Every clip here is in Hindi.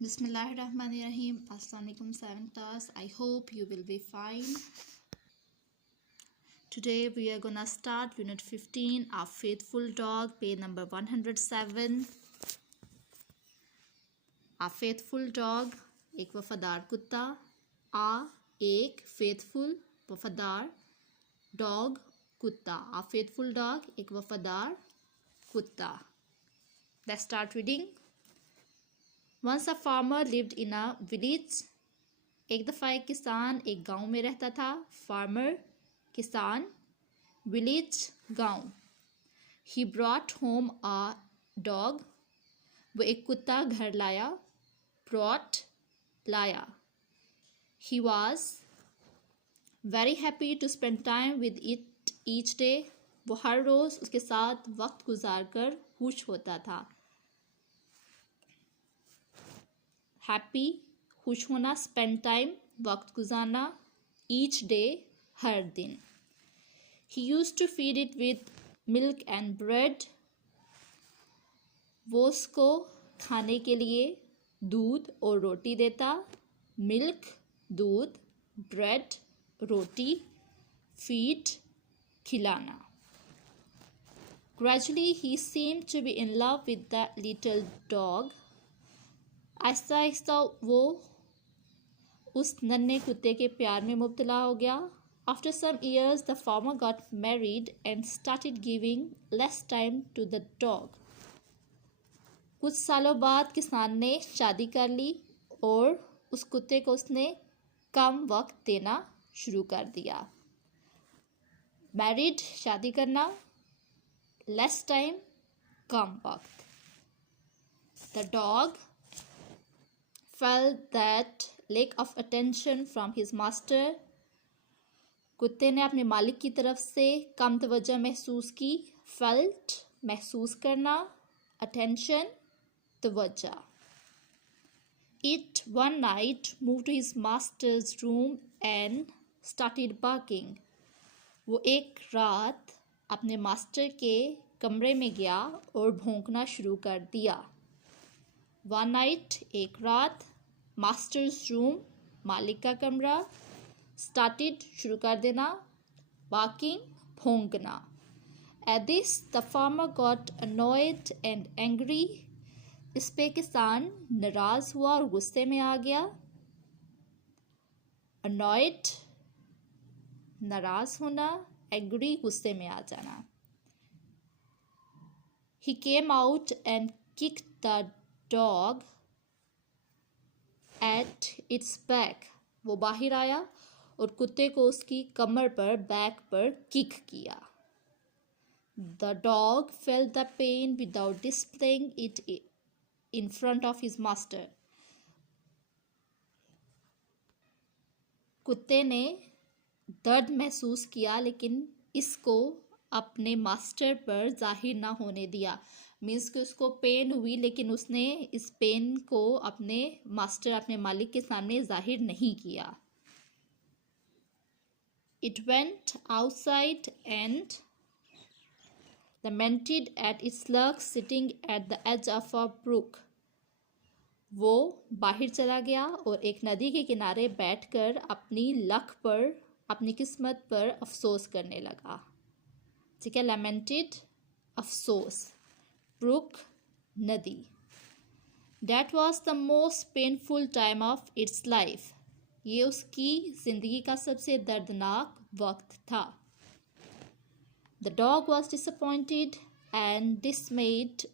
Bismillahirrahmanirrahim. Assalamu alaikum 7th class. I hope you will be fine. Today we are gonna start unit 15, Our Faithful Dog, page number 107. Our Faithful Dog, एक वफादार कुत्ता. एक faithful वफादार dog कुत्ता. Our faithful dog, एक वफादार कुत्ता. Let's start reading. Once a farmer lived in a village. एक दफ़ा एक किसान एक गांव में रहता था. Farmer किसान, village गांव. He brought home a dog. वो एक कुत्ता घर लाया. Brought लाया. He was very happy to spend time with it each day. वो हर रोज़ उसके साथ वक्त गुजार कर खुश होता था. हैप्पी खुश होना, स्पेंड टाइम वक्त गुजारना, ईच डे हर दिन. He use to feed it with milk and bread. वो उसको खाने के लिए दूध और रोटी देता. मिल्क दूध, ब्रेड रोटी, फीड खिलाना. Gradually he seemed to be in love with the little dog. आहिस्ता आहिस्ता वो उस नन्हे कुत्ते के प्यार में मुब्तला हो गया. After some years the farmer got married and started giving less time to the dog. कुछ सालों बाद किसान ने शादी कर ली और उस कुत्ते को उसने कम वक्त देना शुरू कर दिया. मैरिड शादी करना, लेस टाइम कम वक्त. The dog felt that lack of attention from his master. कुत्ते ने अपने मालिक की तरफ से कम तवज्जो महसूस की. felt महसूस करना, attention तवज्जो. It one night moved to his master's room and started barking. वो एक रात अपने मास्टर के कमरे में गया और भौंकना शुरू कर दिया. वन नाइट एक रात, मास्टर्स रूम मालिक का कमरा, स्टार्टेड शुरू कर देना, बार्किंग भौंकना. At this the farmer got annoyed and angry. इस पे किसान नाराज हुआ और गुस्से में आ गया. अनॉयड नाराज होना, एंग्री गुस्से में आ जाना. He came out and kicked the dog at its back. वो बाहर आया और कुत्ते को उसकी कमर पर, बैक पर किक किया. The dog felt the pain without displaying it in front of his master. कुत्ते ने दर्द महसूस किया लेकिन इसको अपने मास्टर पर जाहिर ना होने दिया. मीन्स कि उसको पेन हुई लेकिन उसने इस पेन को अपने मास्टर, अपने मालिक के सामने जाहिर नहीं किया. It went outside and lamented at its luck sitting at the edge of a brook. वो बाहर चला गया और एक नदी के किनारे बैठकर अपनी लक पर, अपनी किस्मत पर अफसोस करने लगा. ठीक है, lamented अफसोस, brook नदी. That was the most painful time of its life. ये उसकी ज़िंदगी का सबसे दर्दनाक वक्त था. The dog was disappointed and dismayed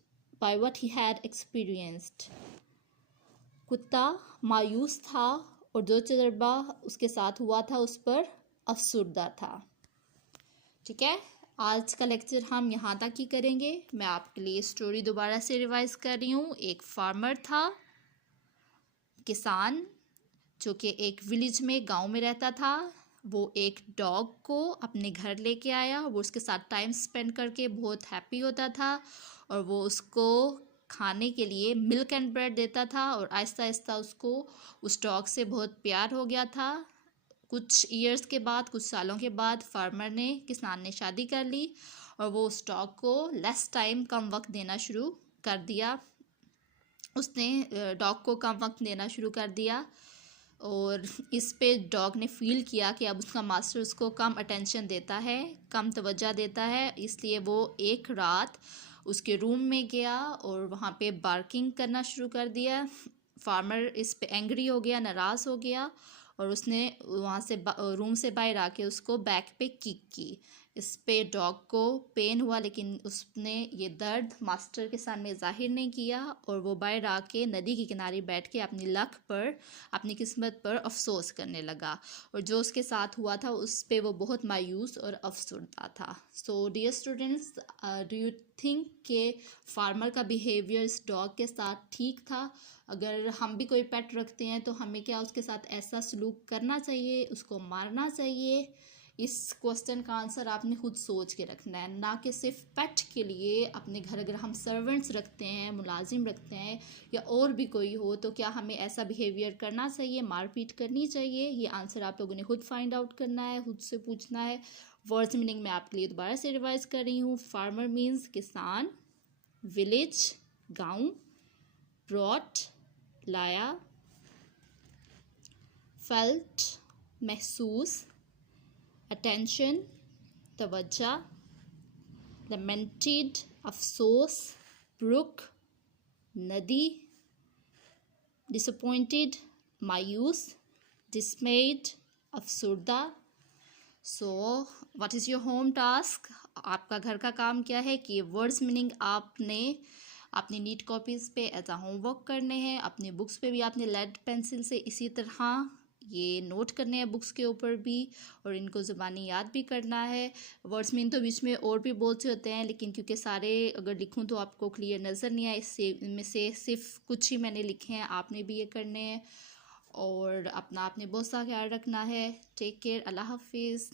by what he had experienced. कुत्ता मायूस था और जो तजर्बा उसके साथ हुआ था उस पर अफसुर्दा था. ठीक है, आज का लेक्चर हम यहाँ तक ही करेंगे. मैं आपके लिए स्टोरी दोबारा से रिवाइज कर रही हूँ. एक फार्मर था, किसान, जो कि एक विलेज में, गांव में रहता था. वो एक डॉग को अपने घर लेके आया. वो उसके साथ टाइम स्पेंड करके बहुत हैप्पी होता था और वो उसको खाने के लिए मिल्क एंड ब्रेड देता था. और आहिस्ता आहिस्ता उसको उस डॉग से बहुत प्यार हो गया था. कुछ ईयर्स के बाद, कुछ सालों के बाद फार्मर ने, किसान ने शादी कर ली और वो उस डॉग को लेस टाइम, कम वक्त देना शुरू कर दिया. उसने डॉग को कम वक्त देना शुरू कर दिया और इस पे डॉग ने फ़ील किया कि अब उसका मास्टर उसको कम अटेंशन देता है, कम तवज्जो देता है। इसलिए वो एक रात उसके रूम में गया और वहाँ पे बार्किंग करना शुरू कर दिया। फार्मर इस पे एंग्री हो गया, नाराज़ हो गया और उसने वहाँ से रूम से बाहर आके उसको बैक पे किक की। इस पे डॉग को पेन हुआ, लेकिन उसने ये दर्द मास्टर के सामने ज़ाहिर नहीं किया और वो बाहर आके नदी के किनारे बैठ के अपनी लक पर, अपनी किस्मत पर अफसोस करने लगा। और जो उसके साथ हुआ था उस पे वो बहुत मायूस और अफसरदा था। So dear students, do you think कि फार्मर का बिहेवियर इस डॉग के साथ ठीक था? अगर हम भी कोई पेट रखते हैं तो हमें क्या उसके साथ ऐसा सलूक करना चाहिए, उसको मारना चाहिए? इस क्वेश्चन का आंसर आपने खुद सोच के रखना है, ना कि सिर्फ पेट के लिए। अपने घर अगर हम सर्वेंट्स रखते हैं, मुलाजिम रखते हैं या और भी कोई हो, तो क्या हमें ऐसा बिहेवियर करना चाहिए, मारपीट करनी चाहिए? ये आंसर आप लोगों ने खुद फाइंड आउट करना है, खुद से पूछना है। वर्ड्स मीनिंग मैं आपके लिए दोबारा से रिवाइज कर रही हूँ। फार्मर मीन्स किसान, विलेज गाँव, ब्रॉट लाया, फेल्ट महसूस, अटेंशन तवज्जा, लमेंटेड अफसोस, ब्रुक नदी, डिसअपॉइंटेड मायूस, डिसमेड अफसरदा। So what is your home task? आपका घर का काम क्या है कि वर्ड्स मीनिंग आपने अपनी नीट कॉपीज़ पे एज अ होमवर्क करने हैं। अपनी बुक्स पे भी आपने लेड पेंसिल से इसी तरह ये नोट करने हैं बुक्स के ऊपर भी, और इनको ज़ुबानी याद भी करना है। वर्ड्स मीन तो बीच में और भी बहुत से होते हैं, लेकिन क्योंकि सारे अगर लिखूं तो आपको क्लियर नज़र नहीं आए, इससे इनमें से सिर्फ कुछ ही मैंने लिखे हैं। आपने भी ये करने हैं और अपना आपने बहुत सा ख्याल रखना है। टेक केयर, अल्लाह हाफिज़।